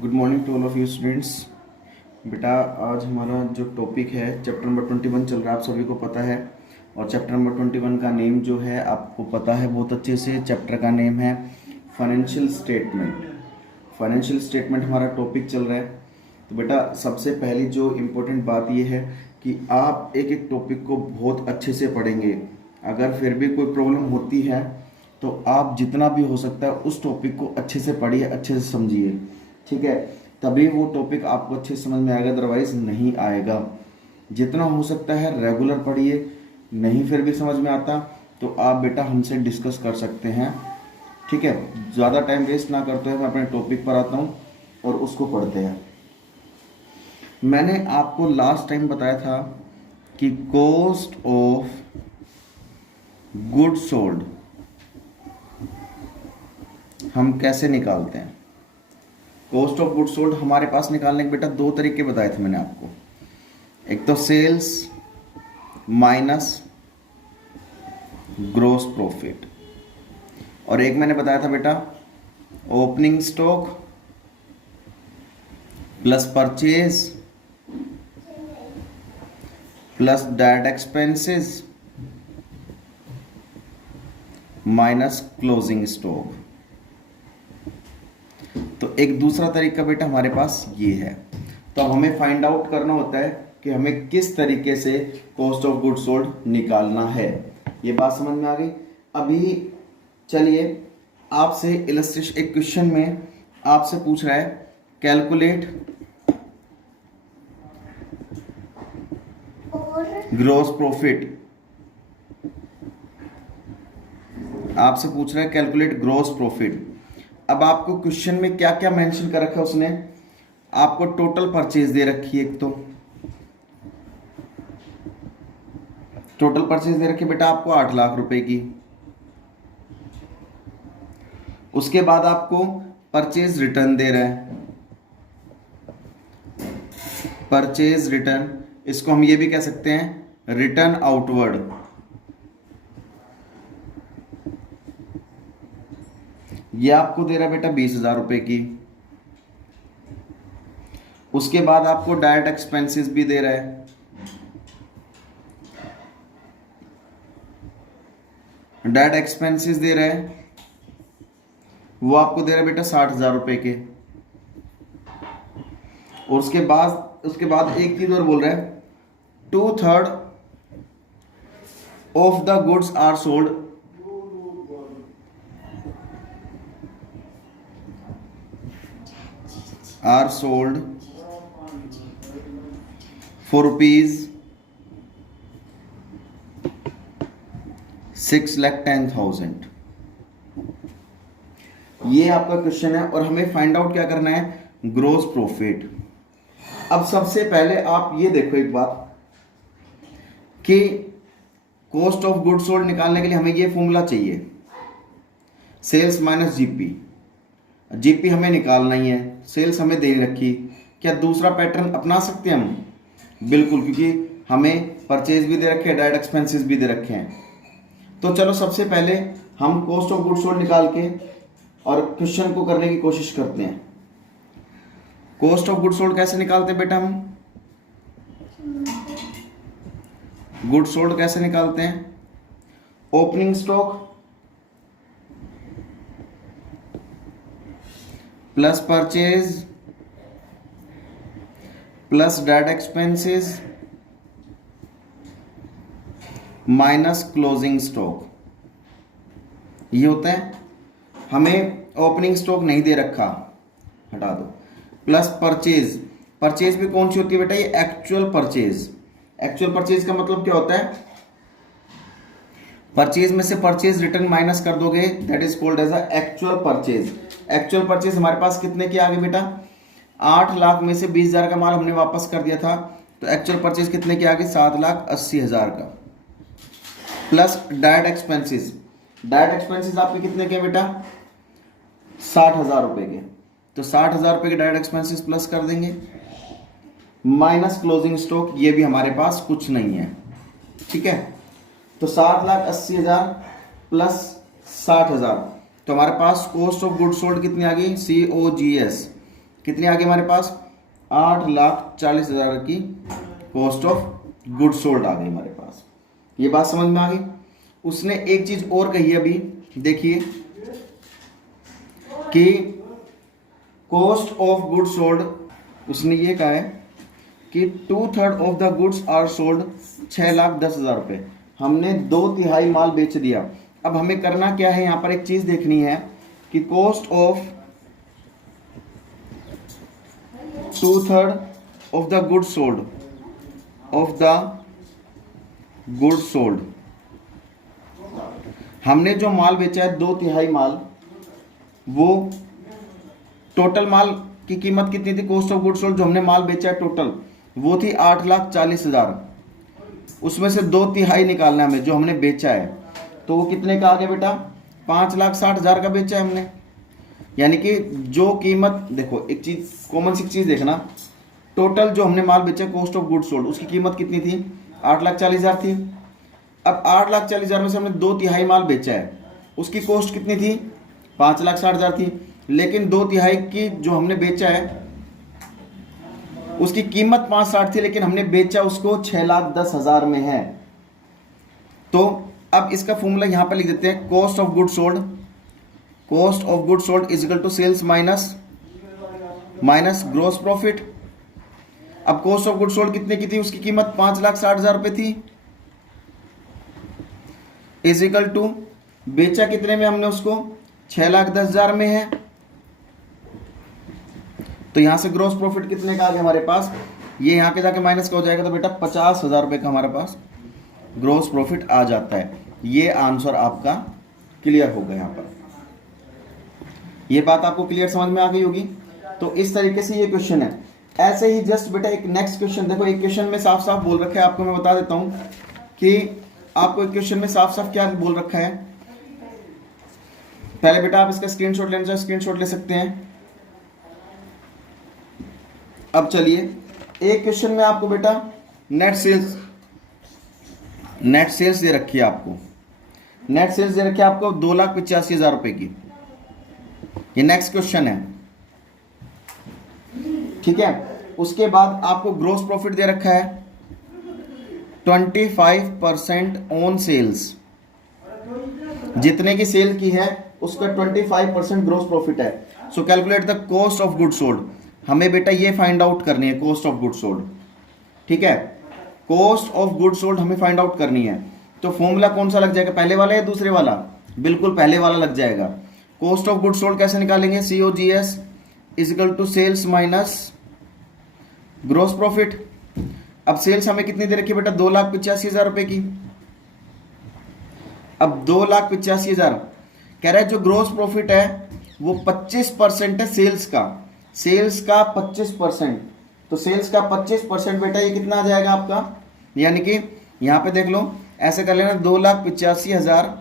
Good morning to all of you students. बेटा आज हमारा जो टॉपिक है चैप्टर नंबर 21 चल रहा है, आप सभी को पता है। और चैप्टर नंबर 21 का नेम जो है आपको पता है बहुत अच्छे से। चैप्टर का नेम है फाइनेंशियल स्टेटमेंट। फाइनेंशियल स्टेटमेंट हमारा टॉपिक चल रहा है। तो बेटा सबसे पहली जो इम्पोर्टेंट बात ये है कि आप एक एक टॉपिक को बहुत अच्छे से पढ़ेंगे। अगर फिर भी कोई प्रॉब्लम होती है तो आप जितना भी हो सकता है उस टॉपिक को अच्छे से पढ़िए, अच्छे से समझिए, ठीक है। तभी वो टॉपिक आपको अच्छे से समझ में आएगा, अदरवाइज नहीं आएगा। जितना हो सकता है रेगुलर पढ़िए। नहीं फिर भी समझ में आता तो आप बेटा हमसे डिस्कस कर सकते हैं, ठीक है। ज़्यादा टाइम वेस्ट ना करते हुए मैं अपने टॉपिक पर आता हूँ और उसको पढ़ते हैं। मैंने आपको लास्ट टाइम बताया था कि कॉस्ट ऑफ गुड सोल्ड हम कैसे निकालते हैं। कॉस्ट ऑफ गुड सोल्ड हमारे पास निकालने के बेटा दो तरीके बताए थे मैंने आपको। एक तो सेल्स माइनस ग्रोस प्रॉफिट, और एक मैंने बताया था बेटा opening stock plus purchase plus direct expenses minus closing stock. तो एक दूसरा तरीका बेटा हमारे पास ये है। तो अब हमें फाइंड आउट करना होता है कि हमें किस तरीके से कॉस्ट ऑफ गुड सोल्ड निकालना है। ये बात समझ में आ गई। अभी चलिए आपसे इलस्ट्रेशन, एक क्वेश्चन में आपसे पूछ रहा है कैलकुलेट ग्रॉस प्रॉफिट। आपसे पूछ रहा है कैलकुलेट ग्रॉस प्रॉफिट। अब आपको क्वेश्चन में क्या क्या मेंशन कर रखा है उसने, आपको टोटल परचेज दे रखी है। एक तो टोटल परचेज दे रखी है बेटा आपको 8 लाख रुपए की। उसके बाद आपको परचेज रिटर्न दे रहा है, परचेज रिटर्न, इसको हम ये भी कह सकते हैं रिटर्न आउटवर्ड। ये आपको दे रहा है बेटा 20,000 रुपए की। उसके बाद आपको डायरेक्ट एक्सपेंसेस भी दे रहा है। डायरेक्ट एक्सपेंसेस दे रहा है, वो आपको दे रहा है बेटा 60,000 रुपए के। और उसके बाद एक चीज और बोल रहा है 2/3 of the goods are sold for ₹6,10,000। ये आपका क्वेश्चन है और हमें फाइंड आउट क्या करना है, ग्रोस प्रॉफिट। अब सबसे पहले आप ये देखो एक बात कि कॉस्ट ऑफ गुड सोल्ड निकालने के लिए हमें ये फॉर्मूला चाहिए, सेल्स माइनस जीपी। जीपी हमें निकालना ही है, सेल्स हमें दे रखी। क्या दूसरा पैटर्न अपना सकते हैं हम? बिल्कुल, क्योंकि हमें परचेज भी दे रखे हैं, डायरेक्ट एक्सपेंसेस भी दे रखे हैं। तो चलो सबसे पहले हम कॉस्ट ऑफ गुड सोल्ड निकाल के और क्वेश्चन को करने की कोशिश करते हैं। कॉस्ट ऑफ गुड सोल्ड कैसे निकालते हैं बेटा हम? गुड सोल्ड कैसे निकालते हैं? Opening stock plus purchase plus direct expenses minus closing stock. ये होता है। हमें ओपनिंग स्टॉक नहीं दे रखा, हटा दो, प्लस परचेज। परचेज भी कौन सी होती है बेटा? ये एक्चुअल परचेज। एक्चुअल परचेज का मतलब क्या होता है? परचेज में से परचेज रिटर्न माइनस कर दोगे, that is called as a actual purchase. Actual purchase हमारे पास कितने की आ गई बेटा? 8 लाख में से 20,000 का माल हमने वापस कर दिया था, तो एक्चुअल परचेज कितने की आ गई? 7,80,000 का। Plus direct expenses. Direct expenses आपके कितने के बेटा? 60,000 रुपए के। तो 60,000 रुपए के डायरेक्ट एक्सपेंसेस प्लस कर देंगे, माइनस क्लोजिंग स्टॉक, ये भी हमारे पास कुछ नहीं है, ठीक है। तो 7,80,000 प्लस 60,000, तो हमारे पास कॉस्ट ऑफ गुड सोल्ड कितनी आ गई? COGS, कितनी आ गई हमारे पास, 8,40,000 की कॉस्ट ऑफ गुड सोल्ड आ गई हमारे पास। ये बात समझ में आ गई। उसने एक चीज और कही अभी, देखिए कि कॉस्ट ऑफ गुड सोल्ड, उसने ये कहा है कि 2/3 of the goods are sold, 6,10,000 रुपये। हमने 2/3 माल बेच दिया। अब हमें करना क्या है, यहां पर एक चीज देखनी है कि cost of 2/3 of the good sold, of the good sold, हमने जो माल बेचा है 2/3 माल, वो टोटल माल की कीमत कितनी थी, कॉस्ट ऑफ गुड सोल्ड जो हमने माल बेचा है टोटल, वो थी 8,40,000। उसमें से 2/3 निकालना है हमें जो हमने बेचा है, तो वो कितने का आ गया बेटा, 5,60,000 का बेचा है हमने। यानी कि जो कीमत, देखो एक चीज कॉमन सी चीज देखना, टोटल जो हमने माल बेचा कॉस्ट ऑफ गुड सोल्ड, उसकी कीमत कितनी थी, 8,40,000 थी। अब 8,40,000 में से हमने 2/3 माल बेचा है, उसकी कॉस्ट कितनी थी, 5,60,000 थी। लेकिन 2/3 की जो हमने बेचा है उसकी कीमत 5,60 थी, लेकिन हमने बेचा उसको 6,10,000 में है। तो अब इसका फॉर्मूला यहां पर लिख देते हैं, cost of good sold, cost of good sold is equal to sales minus gross profit. अब कॉस्ट ऑफ गुड सोल्ड कितने की थी, उसकी कीमत 5,60,000 रुपए थी, इज इक्वल टू बेचा कितने में हमने उसको, 6,10,000 में है। तो यहां से ग्रोस प्रॉफिट कितने का आ गया हमारे पास, ये यहां के जाके माइनस का हो जाएगा, तो बेटा 50,000 रुपए का हमारे पास ग्रोस प्रॉफिट आ जाता है। ये आंसर आपका क्लियर होगा। यहां पर ये बात आपको क्लियर समझ में आ गई होगी। तो इस तरीके से ये क्वेश्चन है। ऐसे ही जस्ट बेटा एक नेक्स्ट क्वेश्चन देखो, एक क्वेश्चन में साफ साफ बोल रखा है, आपको मैं बता देता हूं कि आपको एक क्वेश्चन में साफ साफ क्या बोल रखा है। पहले बेटा आप इसका स्क्रीनशॉट लेना चाहो, स्क्रीनशॉट ले सकते हैं। अब चलिए एक क्वेश्चन में आपको बेटा नेट सेल्स दे रखी है, आपको नेट सेल्स दे रखी है आपको 2,85,000 रुपए की। ये नेक्स्ट क्वेश्चन है, ठीक है। उसके बाद आपको ग्रोस प्रॉफिट दे रखा है 25% ऑन सेल्स, जितने की सेल की है उसका 25% ग्रोस प्रॉफिट है। सो calculate the cost of good sold. हमें बेटा ये फाइंड आउट करनी है कॉस्ट ऑफ गुड सोल्ड, ठीक है। कॉस्ट ऑफ गुड सोल्ड हमें फाइंड आउट करनी है। तो फॉर्मूला कौन सा लग जाएगा, पहले वाला या दूसरे वाला, बिल्कुल पहले वाला लग जाएगा। कॉस्ट ऑफ गुड सोल्ड कैसे निकालेंगे, COGS is equal to sales minus gross profit. अब सेल्स हमें कितनी दे रखी है बेटा, 2,85,000 रुपए की। अब 2,85,000 कह रहा है, जो ग्रोस प्रॉफिट है वो 25% है सेल्स का, सेल्स का 25%। तो सेल्स का 25% बेटा ये कितना आ जाएगा आपका, यानी कि यहां पे देख लो, ऐसे कर लेना 2,85,000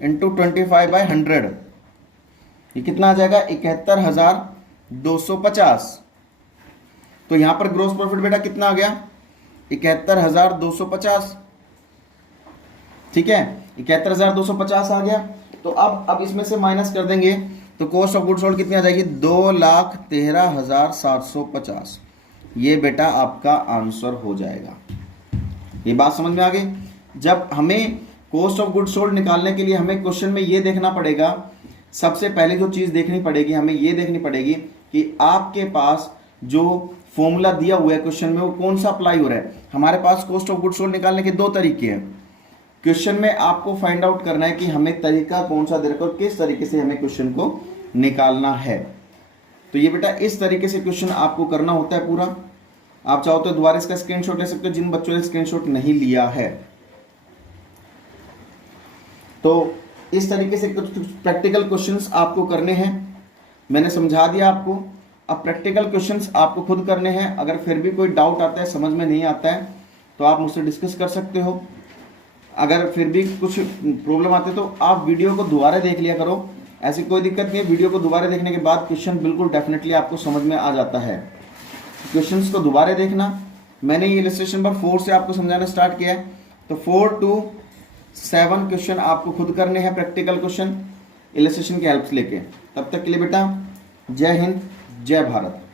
इंटू 25/100, ये कितना आ जाएगा, 71,250। तो यहां पर ग्रोस प्रॉफिट बेटा कितना आ गया, 71,250, ठीक है, 71,250 आ गया। तो अब इसमें से माइनस कर देंगे तो कॉस्ट ऑफ गुड सोल्ड कितनी आ जाएगी, 2,13,750। ये बेटा आपका आंसर हो जाएगा। ये बात समझ में आ गई। जब हमें कॉस्ट ऑफ गुड सोल्ड निकालने के लिए हमें क्वेश्चन में ये देखना पड़ेगा, सबसे पहले जो चीज देखनी पड़ेगी हमें ये देखनी पड़ेगी कि आपके पास जो फॉर्मूला दिया हुआ है क्वेश्चन में वो कौन सा अप्लाई हो रहा है। हमारे पास कॉस्ट ऑफ गुड सोल्ड निकालने के दो तरीके हैं। क्वेश्चन में आपको फाइंड आउट करना है कि हमें तरीका कौन सा दे रखा है और किस तरीके से हमें क्वेश्चन को निकालना है। तो ये बेटा इस तरीके से क्वेश्चन आपको करना होता है पूरा। आप चाहो तो दोबारा इसका स्क्रीनशॉट ले सकते हो जिन बच्चों ने स्क्रीनशॉट नहीं लिया है। तो इस तरीके से कुछ प्रैक्टिकल क्वेश्चंस आपको करने हैं, मैंने समझा दिया आपको। अब प्रैक्टिकल क्वेश्चंस आपको खुद करने हैं। अगर फिर भी कोई डाउट आता है, समझ में नहीं आता है, तो आप मुझसे डिस्कस कर सकते हो। अगर फिर भी कुछ प्रॉब्लम आते तो आप वीडियो को दोबारा देख लिया करो, ऐसी कोई दिक्कत नहीं है। वीडियो को दोबारा देखने के बाद क्वेश्चन बिल्कुल डेफिनेटली आपको समझ में आ जाता है। क्वेश्चंस को दोबारा देखना। मैंने ये इलस्ट्रेशन नंबर 4 से आपको समझाना स्टार्ट किया है, तो 4 to 7 क्वेश्चन आपको खुद करने हैं, प्रैक्टिकल क्वेश्चन इलस्ट्रेशन की हेल्प लेके। तब तक के लिए बेटा जय हिंद, जय भारत।